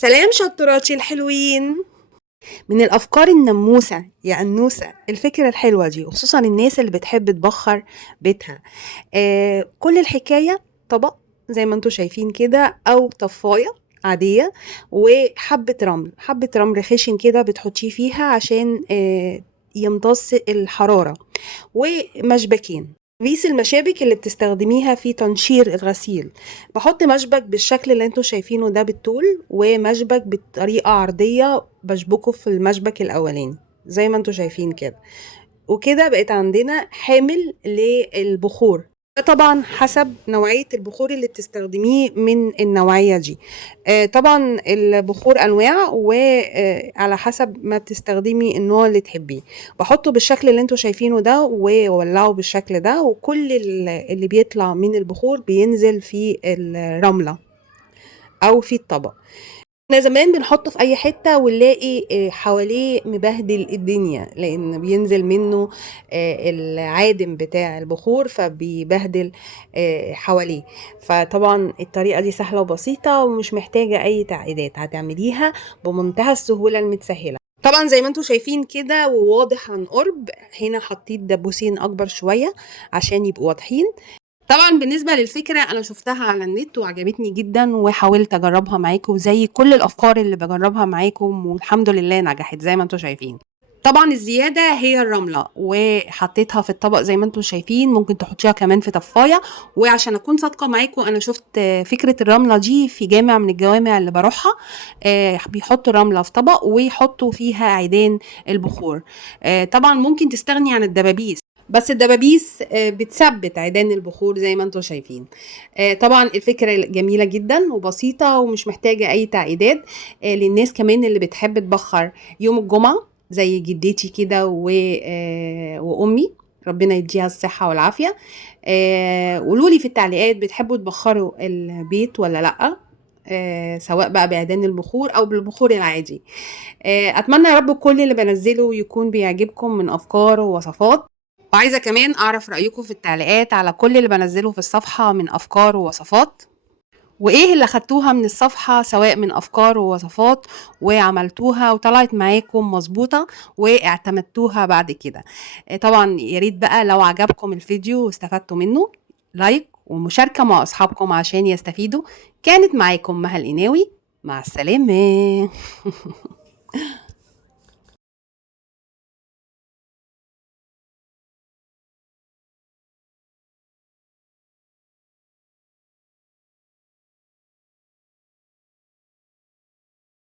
سلام شطوراتي الحلوين. من الأفكار النموسة يا أنوسة الفكرة الحلوة دي، وخصوصا الناس اللي بتحب تبخر بيتها. كل الحكاية طبق زي ما انتوا شايفين كده، أو طفاية عادية، وحبة رمل، حبة رمل خشن كده بتحطيه فيها عشان يمتص الحرارة، ومشبكين. بيس المشابك اللي بتستخدميها في تنشير الغسيل، بحط مشبك بالشكل اللي انتوا شايفينه ده بالطول، ومشبك بطريقة عرضية بشبكه في المشبك الأولاني زي ما انتوا شايفين كده. وكده بقت عندنا حامل للبخور. ده طبعا حسب نوعية البخور اللي بتستخدميه من النوعية دي. طبعا البخور أنواع، وعلى حسب ما بتستخدمي النوع اللي تحبيه. بحطه بالشكل اللي انتوا شايفينه ده، وولعه بالشكل ده، وكل اللي بيطلع من البخور بينزل في الرملة أو في الطبق. احنا زمان بنحطه في اي حتة ونلاقي حواليه مبهدل الدنيا، لان بينزل منه العادم بتاع البخور فبيبهدل حواليه. فطبعا الطريقة دي سهلة وبسيطة ومش محتاجة اي تعقيدات، هتعمليها بمنتهى السهولة المتسهلة. طبعا زي ما انتوا شايفين كده وواضح عن قرب، هنا حطيت دبوسين اكبر شوية عشان يبقوا واضحين. طبعا بالنسبة للفكرة أنا شفتها على النت وعجبتني جدا، وحاولت أجربها معاكم زي كل الأفكار اللي بجربها معاكم، والحمد لله نجحت زي ما انتوا شايفين. طبعا الزيادة هي الرملة، وحطيتها في الطبق زي ما انتوا شايفين، ممكن تحطيها كمان في طفاية. وعشان أكون صادقة معاكم، أنا شفت فكرة الرملة دي في جامع من الجوامع اللي بروحها، بيحطوا الرملة في طبق ويحطوا فيها عيدان البخور. طبعا ممكن تستغني عن الدبابيس، بس الدبابيس بتثبت عيدان البخور زي ما انتوا شايفين. طبعا الفكرة جميلة جدا وبسيطة ومش محتاجة اي تعقيدات. للناس كمان اللي بتحب تبخر يوم الجمعة زي جدتي كده وامي، ربنا يديها الصحة والعافية. قولولي في التعليقات بتحبوا تبخروا البيت ولا لأ، سواء بقى بعيدان البخور او بالبخور العادي. اتمنى يا رب كل اللي بنزله يكون بيعجبكم من افكار ووصفات. وعايزة كمان أعرف رأيكم في التعليقات على كل اللي بنزله في الصفحة من أفكار ووصفات، وإيه اللي خدتوها من الصفحة سواء من أفكار ووصفات وعملتوها وطلعت معاكم مظبوطة واعتمدتوها بعد كده. طبعا ياريت بقى لو عجبكم الفيديو واستفدتوا منه، لايك ومشاركة مع أصحابكم عشان يستفيدوا. كانت معاكم مها القناوي، مع السلامة.